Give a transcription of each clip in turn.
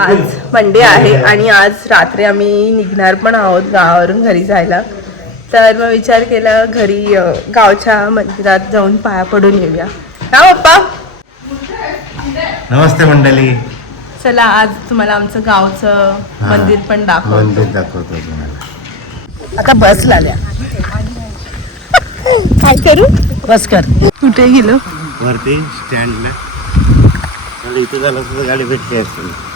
आज मंडे आहे आणि आज रात्री आम्ही निघणार पण आहोत गावावरून घरी जायला. तर मग विचार केला घरी गावच्या मंदिरात जाऊन पाया पडून येऊया. हा पप्पा. नमस्ते मंडळी. चला आज तुम्हाला आमचं गावचं मंदिर पण मंदिर दाखवतो. दाखवतो तुम्हाला. आता बस लाल्या काय करू? बस कर. कुठे गेलो? वरती स्टँडला इथं झालं सुद्धा गाडी भेटली असते.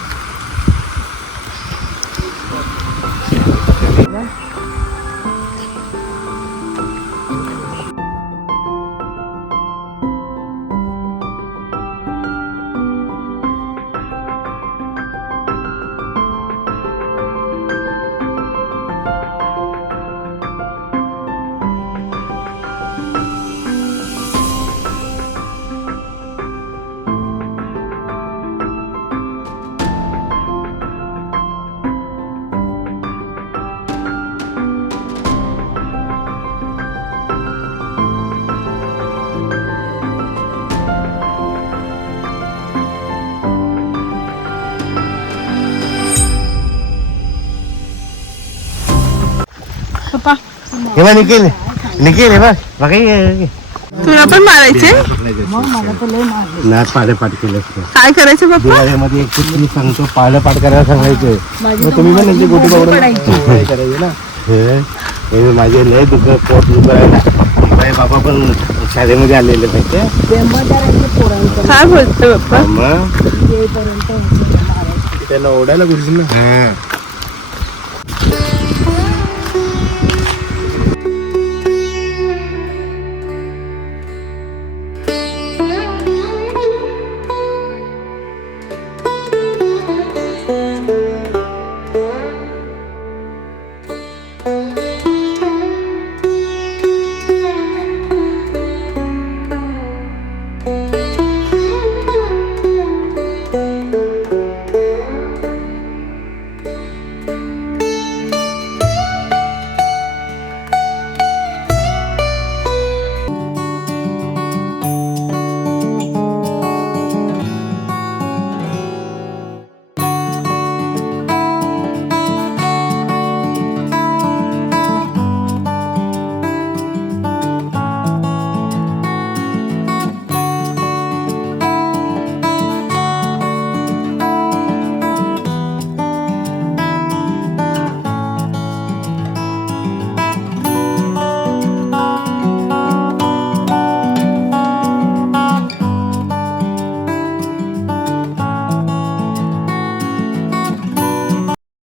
पप्पा हे बघ निकेल निकेल हे बघ बघा तुला पण मारायचे? नाच पाठ केलं असतं. काय करायचं पप्पा? दिवाळीमध्ये एक मी सांगतो पाठ करायला सांगायचं. मग तुम्ही पण त्यांची गोटी करायची ना. हे माझे लय पोट दुखायला बाबा पण शाळेमध्ये आलेले पाहिजे. काय बोलतो पप्पा? मग त्यांना ओढायला गुरुजी ना.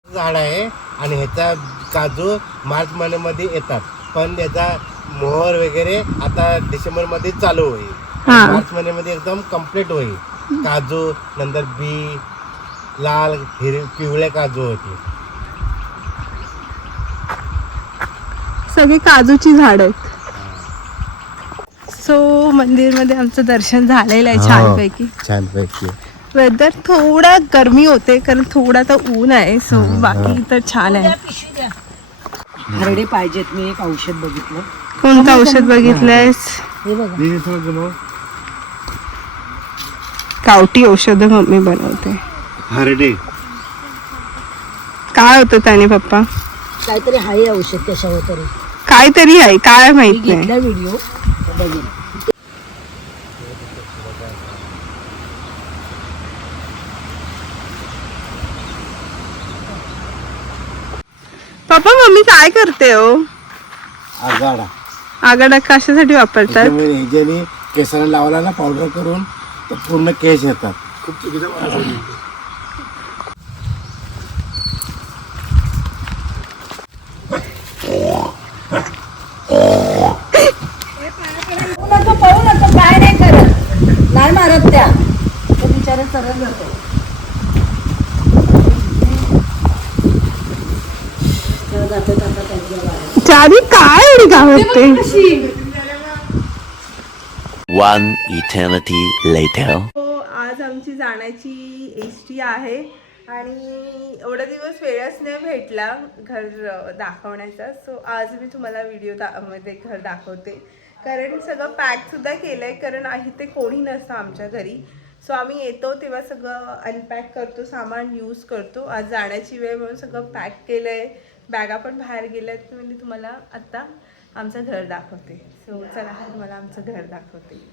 झाड आहे आणि ह्याचा काजू मार्च महिन्यामध्ये येतात, पण त्याचा मोहर वगैरे आता डिसेंबर मध्ये चालू होईल. मार्च महिन्यामध्ये एकदम कम्प्लीट होईल. काजू नंतर बी लाल पिवळे काजू होते. सगळी काजूची झाड आहेत. सो मंदिर मध्ये आमचं दर्शन झालेलं आहे छानपैकी. वेदर थोडा गरमी होते कारण थोडा तर ऊन आहे. सो बाकी तर छान आहे. हरडे पाहिजेत. मी एक औषध बघितलं. कोणतं औषध बघितलंयस? हे बघा. गावठी औषध मम्मी बनवते. हरडे काय होतं त्याने पप्पा? काहीतरी आहे औषध कशावर तरी. काहीतरी आहे, काय माहित नाही. घेतला व्हिडिओ बघेल. पप्पा मम्मी काय करते हो? आगाडा आगाडा कशासाठी वापरतात? ह्याच्याने केसाला लावला ना पावडर करून तर पूर्ण केस येतात. खूप चुकीचा पाहू नको काय नाही करत. नाही मारत त्या बिचारा सरळ जातो. चारी काय एवढी घाबरते? One eternity later. आज आमची जाण्याची एसटी आहे आणि एवढा दिवस वेळच नाही भेटला घर दाखवण्याचा. सो आज मी तुम्हाला व्हिडिओ मध्ये घर दाखवते कारण सगळं पॅक सुद्धा केलंय कारण इथे कोणी नसतं आमच्या घरी. सो आम्ही येतो तेव्हा सगळं अनपॅक करतो, सामान यूज करतो. आज जाण्याची वेळ म्हणून सगळं पॅक केलं आहे, बॅगा पण बाहेर गेल्या आहेत. म्हणजे तुम्हाला आत्ता आमचं घर दाखवते. सो चला तुम्हाला आमचं घर दाखवते.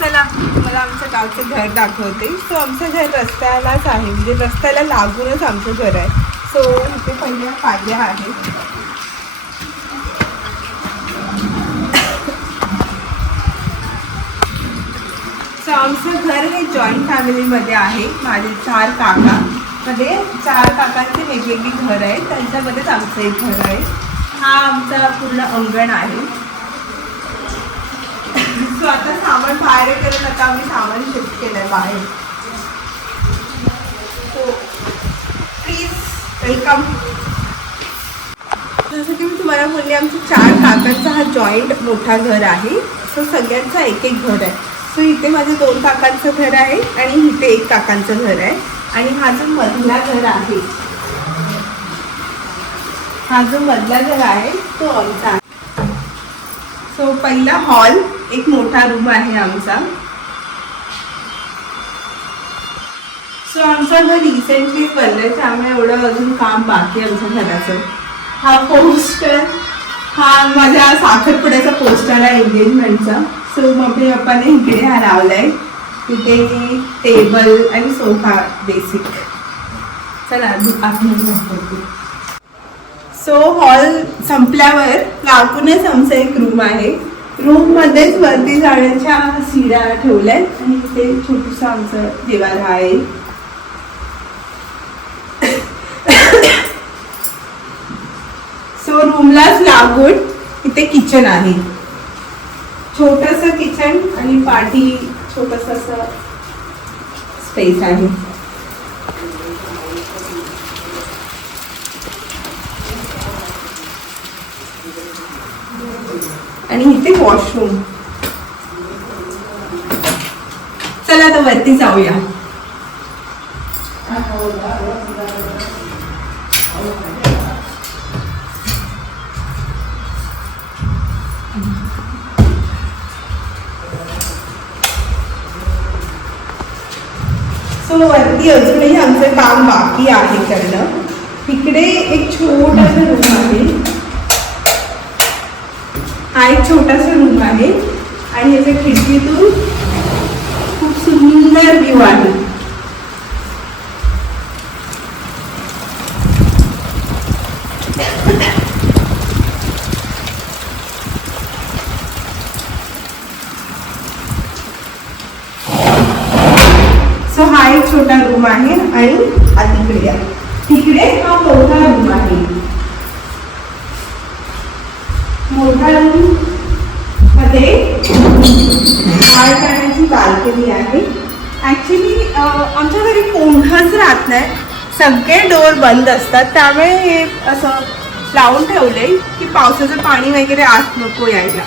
चला मला आमचं गावचं घर दाखवते. सो आमचं घर रस्त्यालाच आहे, म्हणजे रस्त्याला लागूनच आमचं घर आहे. सो इथे पहिल्या पायऱ्या आहेत. सो आमचं घर हे जॉईंट फॅमिलीमध्ये आहे. माझे 4 काका, मध्ये 4 काकांचे वेगवेगळी घर आहेत, त्यांच्यामध्येच आमचं एक घर आहे. हा आमचा पूर्ण अंगण आहे. सो आता सामान बाहेर करून आता आम्ही सामान शिफ्ट केलंय बाहेर. So please welcome. जसं की मी तुम्हाला बोलले, आमच्या 4 काकांचा हा जॉईंट मोठा घर आहे. सो सगळ्यांचा एक एक घर आहे. सो इथे माझे 2 काकांचं घर आहे आणि इथे 1 काकांचं घर आहे. आणि हा जो मधला घर आहे, हा जो मधला घर आहे तो आमचा आहे. सो पहिला हॉल, एक मोठा रूम आहे आमचा. सो आमचं घर रिसेंटलीच बनलंय, त्यामुळे एवढं अजून काम बाकी आहे आमच्या घराचं. हा पोस्टर, हा माझ्या साखरपुड्याचा पोस्टर आहे एंगेजमेंटचा. सो मम्मी पप्पाने इकडे हा लावलाय. तिथे टेबल आणि सोफा बेसिक. चला आतमध्ये दाखवते. सो हॉल संपल्यावर लागूनच आमचा एक रूम आहे. रूम मध्येच वरती जाण्याच्या सीड्या ठेवल्या आहेत आणि इथे छोटूसं आमचं देवाला आहे. सो रूमलाच लागून इथे किचन आहे. छोटंसं किचन आणि पाठी छोटंसं असं स्पेस आहे. आणि इथे वॉशरूम. चला आता वरती जाऊया. सो वरती अजूनही आमचं काम बाकी आहे करणं. तिकडे एक छोटासा रूम आहे. हा एक छोटासा रूम आहे आणि याच्या खिडकीतून खूप सुंदर व्ह्यू आहे. सो हा एक छोटा रूम आहे आणि तिकडे या, तिकडे हा मोठा रूम आहे. मोठा रूम मध्ये बाळ करण्याची बाल्कनी आहे. ॲक्च्युली आमच्या घरी कोणीच राहत नाही, सगळे डोअर बंद असतात. त्यामुळे हे असं लावून ठेवले की पावसाचं पाणी वगैरे आत नको यायला.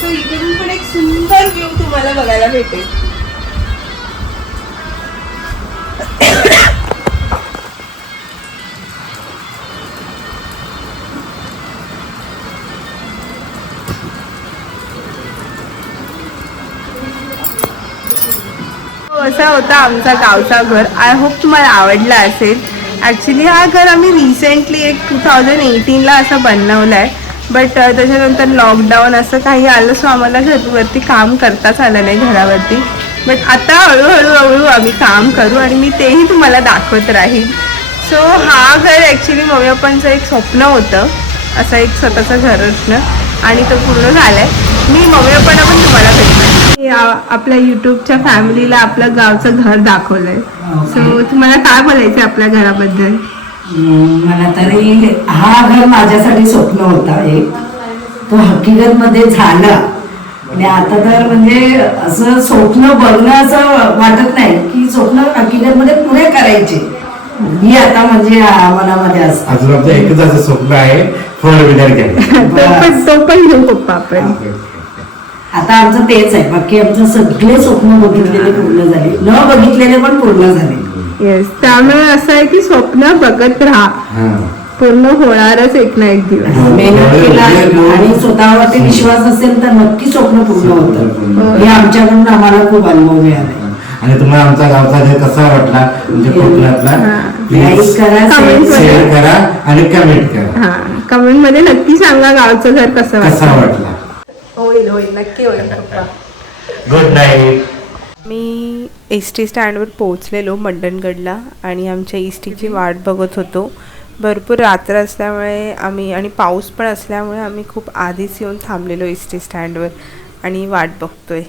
सो इकडून पण एक सुंदर व्ह्यू तुम्हाला बघायला भेटेल. असा होता आमचा गावचा घर. आय होप तुम्हाला आवडला असेल. ॲक्च्युली हा घर आम्ही रिसेंटली एक 2018ला असं बनवलं आहे. बट त्याच्यानंतर लॉकडाऊन असं काही आलं, सो आम्हाला घरवरती काम करताच आलं नाही घरावरती. बट आता हळूहळू आम्ही काम करू आणि मी तेही तुम्हाला दाखवत राहील. सो हा घर ॲक्च्युली मम्मी पप्पांचं एक स्वप्न होतं, असं एक स्वतःचं घर असणं, आणि तो पूर्ण झालं आहे. मी मम्मी पप्पांना पण तुम्हाला भेटणार. आपल्या यूट्यूबच्या फॅमिलीला आपलं गावचं घर दाखवलंय. सो तुम्हाला काय बोलायचं आपल्या घराबद्दल? मला तरी हा घर माझ्यासाठी स्वप्न होता एक, तो हकीकत मध्ये झाला. आणि आता तर म्हणजे असं स्वप्न बघणं असं वाटत नाही की स्वप्न हकीकत मध्ये पुरे करायचे. मी आता म्हणजे मनामध्ये असतात. अजून आमचं एकच असं स्वप्न आहे, 4 व्हीलर घ्यायचं. तो पण घेऊ पप्पा आपण. आता आमचं तेच आहे. बाकी आमचं सगळे स्वप्न बघितलेले पूर्ण झाले, न बघितलेले पण पूर्ण झाले. येस, त्यामुळे असं आहे की स्वप्न बघत राहा, पूर्ण होणारच एक ना एक दिवस. मेहनत केला आणि स्वतःवरती विश्वास असेल तर नक्की स्वप्न पूर्ण होतं. हे आमच्याकडून आम्हाला खूप अनुभव मिळाले. आणि तुम्हाला आमचा गावचा घर कसा वाटला, म्हणजे कोकणातला, लाईक करा, शेअर करा आणि कमेंट करा. हा, कमेंट मध्ये नक्की सांगा गावचं घर कसं कसा वाटतं. वाटला. होईल नक्की होईल पप्पा. Good night. मी एस टी स्टँडवर पोहोचलेलो मंडणगडला आणि आमच्या एस टीची वाट बघत होतो. भरपूर रात्र असल्यामुळे आम्ही आणि पाऊस पण असल्यामुळे आम्ही खूप आधीच येऊन थांबलेलो एस टी स्टँडवर आणि वाट बघतोय.